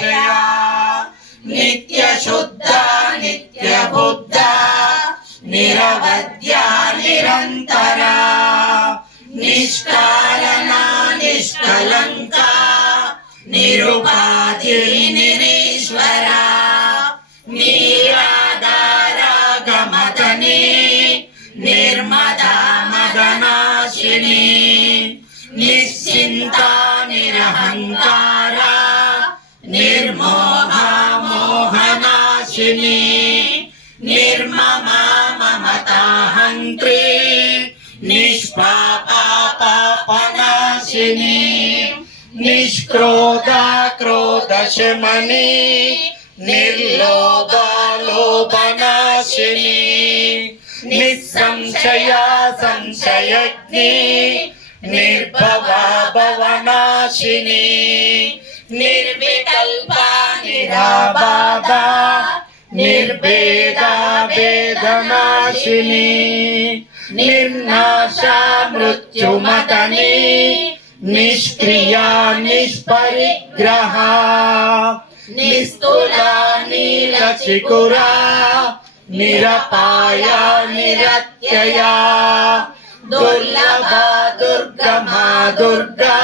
निर्दया नित्य शुद्धा नित्य बुद्धा निरवध्या निरंतरा निष्कारणा निष्कलंका निरुपाधि निरीश्वरा निराधारा गमदनी निर्मदा मदनाशिनी निश्चिंता निरहंकारा निर्मोहा मोहनाशिनी निर्ममा ममता हंत्री निष्पापा पापनाशिनी निष्क्रोधा क्रोधशमनी निर्लोभा लोभनाशिनी निस्संशया संशयज्ञी निर्भवा भवनाशिनी निर्विकल्पा निराबाधा निर्भेदा वेदनाशिनी निर्नाशा मृत्युमतनी निष्क्रिया निष्परिग्रहा निस्तुला नीलचिकुरा निरपाया निरत्यया दुर्लभा दुर्गमा दुर्गा